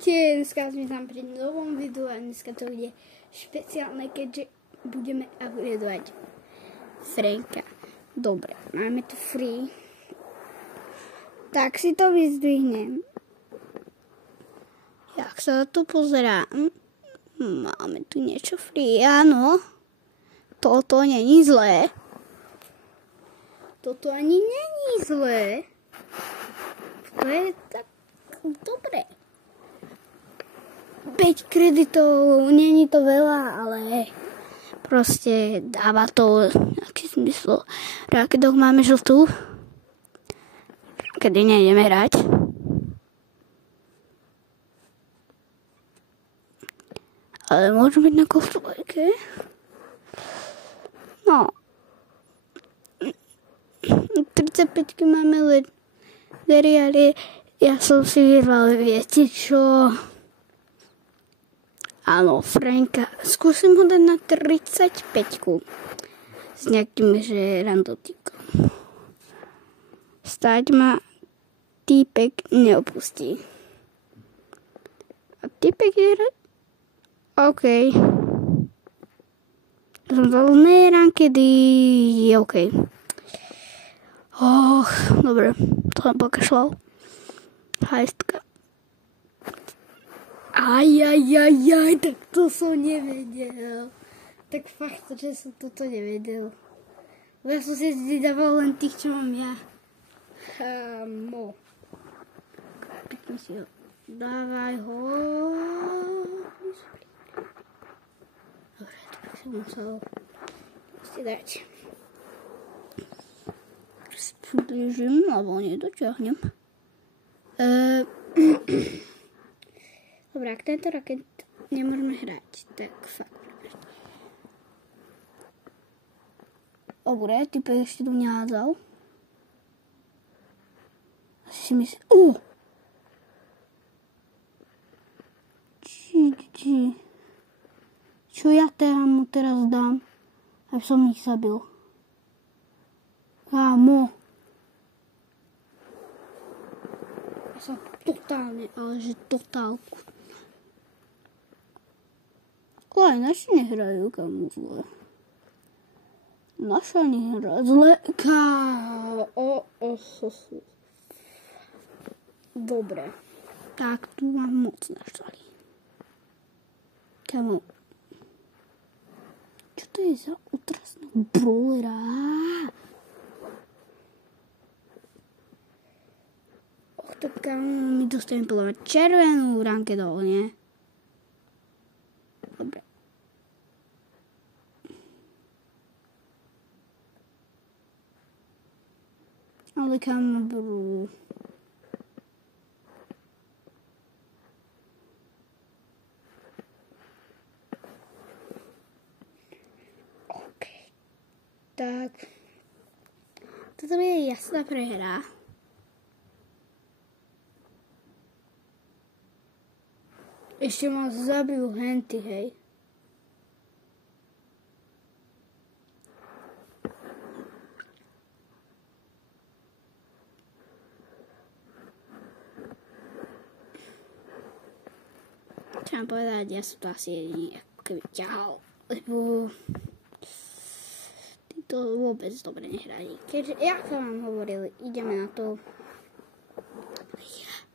Čaute, dneska sme tam pri novom videu a dneska to bude špeciálne, keďže budeme upgradovať Franka. Dobre, máme tu free. Tak si to vyzdvihnem. Jak sa to pozerá? Máme tu niečo free, áno. Toto není zlé. Toto ani není zlé. To je tak dobre. 5 kreditov, není to veľa, ale proste dáva to nejaký zmysl. Keď máme žltú, kedy nejdeme hrať. Ale môžeme byť na kostolejke. No. 35 máme legendári, ale ja som si vybral, viete čo? Áno, Franka. Skúsim ho dať na 35 s nejakým, že randotíkom. Stáť ma týpek neopustí. A týpek je OK. Som dal rankedy. Je OK. Dobre. To som pokašľal. Hajstka. Tak to som nevedel. Tak fakt, že som toto nevedel. Ja som si vydával len tých, čo mám ja. Pekne si ho. Dávaj ho. Dobre, tak som musel si dať. Približím, alebo nedočiahnem. Dobre, ak tento raket nemôžeme hrať, tak fakt. Dobre, typek ešte tu nehádzal. Asi si myslí... Čo ja mu teraz dám? Aby som ich zabil. Kámo. Ja som totálne, ale že totálku. Ale naši nehrajú kamu zle. Naša nehra zle. Dobre. Tak tu mám moc naštvali. Kamu. Čo to je za utrasnú brawlera? Tak my dostaneme podľa červenú rankedol, nie? Dobre. Ale kam budú... OK. Tak. Toto je jasná prehra. Ešte ma zabijú henty, hej. Čo mám povedať, ja som to asi jediný ako keby ťahal, lebo títo vôbec dobre nehrají. Keďže, jak som vám hovoril, ideme na to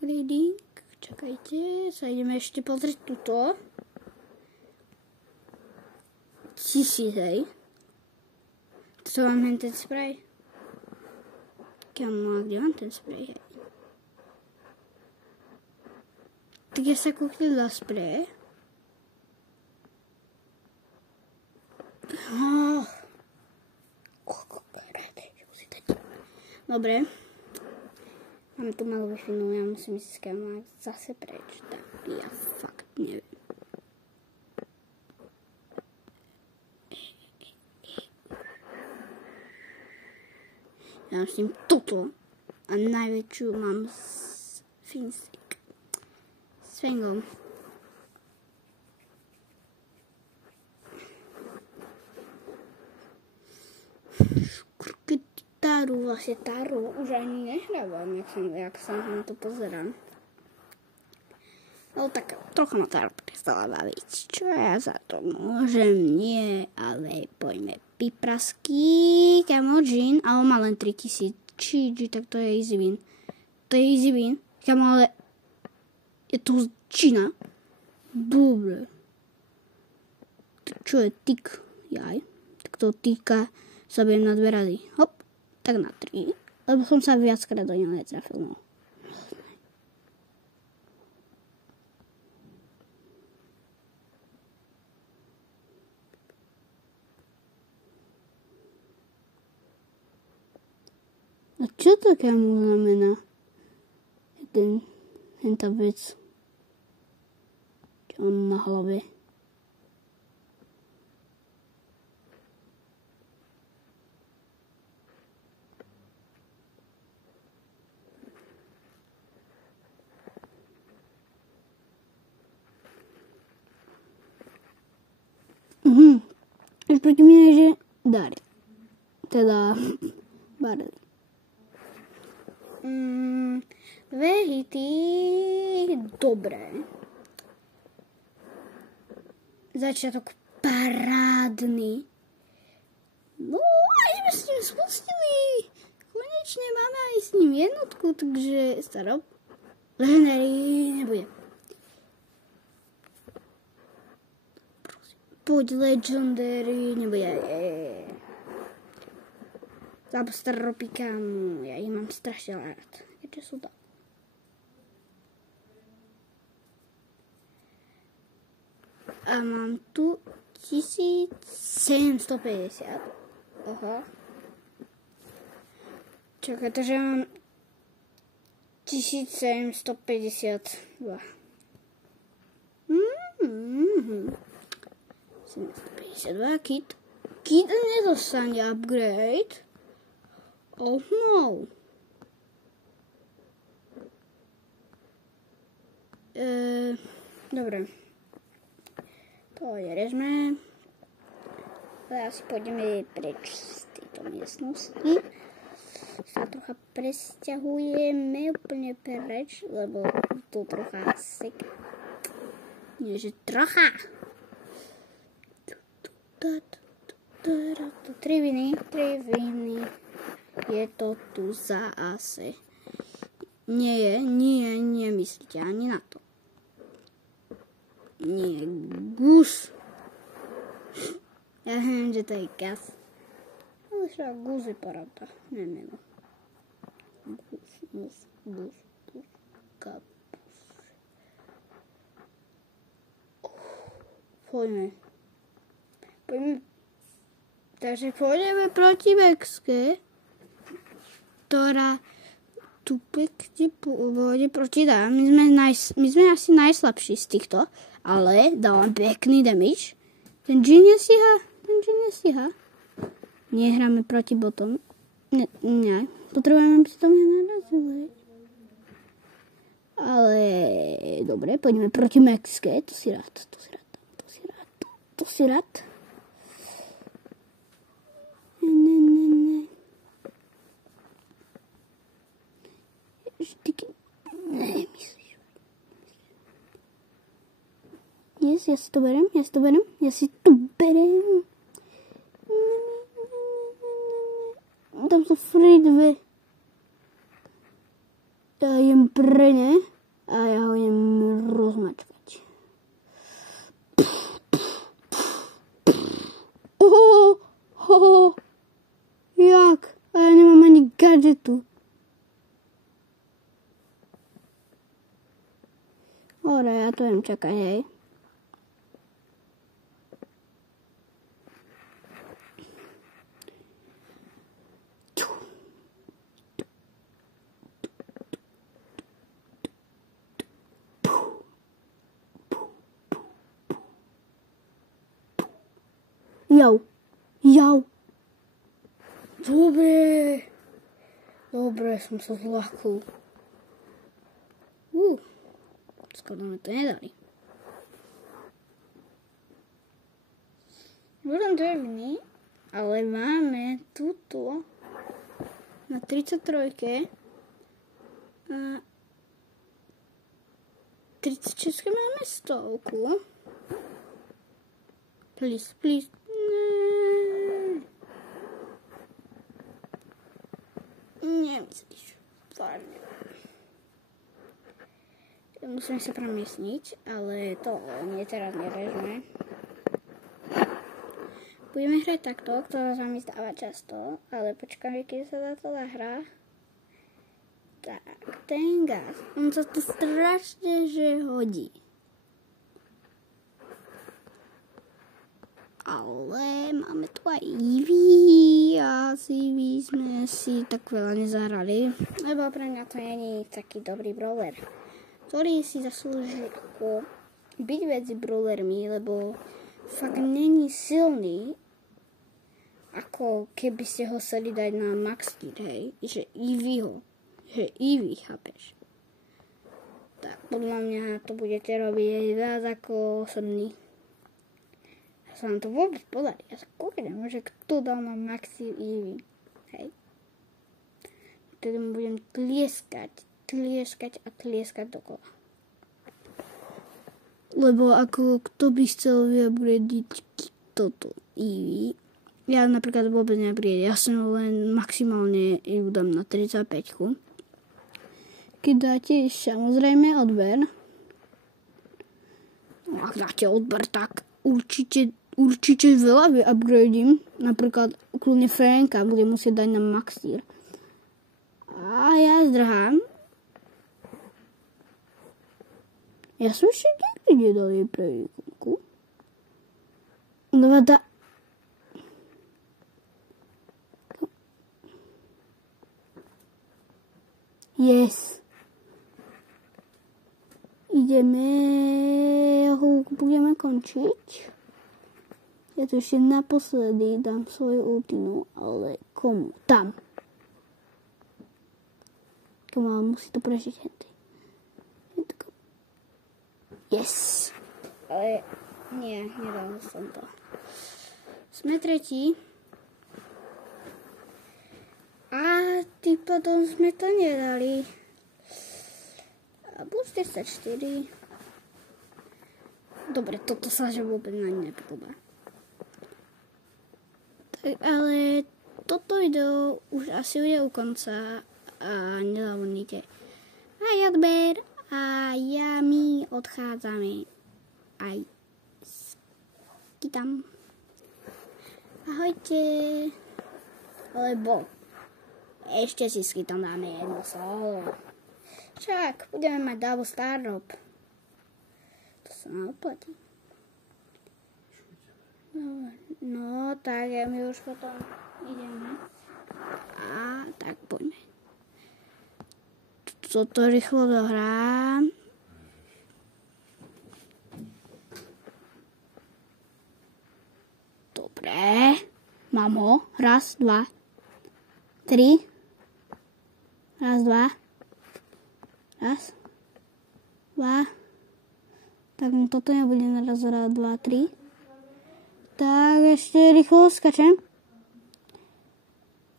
breeding. Čakajte, sa ideme ešte pozrieť tuto. 1000, hej. To mám hen ten spray. Kamo, kde mám ten spray, hej? Tak ja sa kúknem za spray. Dobre. Mám tu malú Wi-Fi, ja musím ísť skámať zase preč, tak ja fakt neviem. Ja musím toto a najväčšiu mám s Finstick. S Fengom. Vlastne Taru už ani nehrávam, jak sa na to pozerám. No tak trocha ma to prestala baviť. Čo ja za to môžem? Nie, ale poďme piprasky, kamo, džín, ale má len 3000 GG, tak to je easy win. To je easy win, kamo, ale je tu džína. Dobre. Čo je tik? Jaj. Tak to týka sa viem na 2 rady. Hop, tak na 3. Lebo som sa viackrát do neho netrafil, no. A čo takému znamená tenta vec, čo mám na hlave? Až proti mne je, že Dari. Teda Barely. 2 hity, dobré. Začiatok parádny. No, aj sme s ním spustili. Konečne máme aj s ním jednotku, takže starop. Legendary nebude. Poď Legendary nebude. Alebo staropikám, ja ich mám strašne rád. Keďže sú tam. A mám tu 1750. Aha. Čakaj, takže mám 1752. 752, kit. Kit nedostane upgrade. Oh no. Dobre. To nerežme. Ale asi pôjdeme preč z tejto miestnosti. Sa trocha presťahujeme úplne preč, lebo tu trocha sek. Nie, že trocha. 3 viny. Je to tu zase. Nie, myslíte ani na to. Nie, gus. Ja viem, že to je gas. Ale však gus je paráda. Nemeno. Gus, kapus. Poďme. Takže pôjdeme proti Vexke, ktorá tu pekne pôjde proti nám. My sme asi najslabší z týchto, ale dávam pekný damage. Ten Jin nestíha. Nehráme proti botom. Ne. Potrebujeme, aby si to mňa narazili. Ale dobre, poďme proti Vexke. To si rád. Ne. Nemyslíš. Yes, ja si to berem. Tam sú free 2. Ja idem pre ne a ja ho idem rozmačkať. Jak? A ja nemám ani gadžetu. Dobre, ja to viem čakať, hej. Jau. Dobre, som sa zľahkol. Skoro mi to nedali. Budem drevný, ale máme túto na 33. 36 máme stovku. Please. Nemyslíš. Vážne. Musíme sa premiesniť, ale to nie teraz nerežme. Budeme hrať takto, ktorá sa mi stáva často, ale počkáme, keď sa dá celá hra. Tak, ten gaz. On sa to strašne že hodí. Ale máme tu aj Eevee a s Eevee sme si tak veľa nezahrali, lebo pre mňa to nie je taký dobrý brawler, ktorý si zaslúži ako byť medzi brawlermi, lebo fakt není silný, ako keby ste ho chceli dať na max tier, hej, že Eevee, chápeš? Tak podľa mňa to budete robiť aj viac ako osobný. Sa nám to vôbec podarí. Ja sa kúknem, že kto dal na maxi Eevee. Hej. Tedy mu budem tlieskať dokola. Lebo ako kto by chcel vyubrediť toto Eevee. Ja napríklad vôbec neupgradím. Ja som len maximálne ju dám na 35. Keď dáte samozrejme odber. No, ak dáte odber, tak určite veľa vyupgradím. Napríklad kľudne Franka budem musieť dať na max tier. A ja zdrhám. Ja som ešte nikdy nedal jej pre ikonku. Yes. Budeme končiť. Ja to ešte naposledy dám svoju ultinu, ale komu? Tam. Komu musí to prežiť henty. Yes. Ale nie, nedal som to. Sme tretí. A tým potom sme to nedali. A plus 44. Dobre, toto sa že vôbec na ne nepodobá. Ale toto video už asi bude u konca a nezabudnite aj odber a my odchádzame aj tam. Ahojte. Lebo ešte si tam dáme jedno solo. Však budeme mať double star drop. To sa nám oplatí. No, tak my už potom ideme. A tak poďme. Toto rýchlo dohrám. Dobre. Mám ho. Raz, dva, tri. Raz, dva. Raz. Dva. Tak toto nebude naraz raz, dva, tri. Tak ešte rýchlo skačem.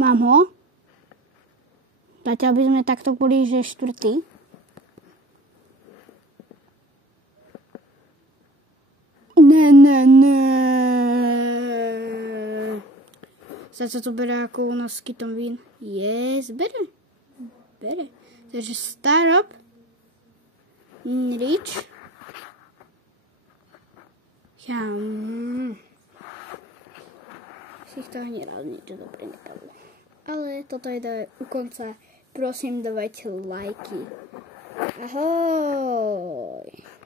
Mám ho. Zatiaľ by sme takto boli, že štvrtý. Ne. Zase to bere ako u nás s kitom vín. Yes, bere. Takže star up. Reach. Si to ani raz niečo dobre nepadlo. Ale toto je u konca. Prosím, dávajte lajky. Ahoj.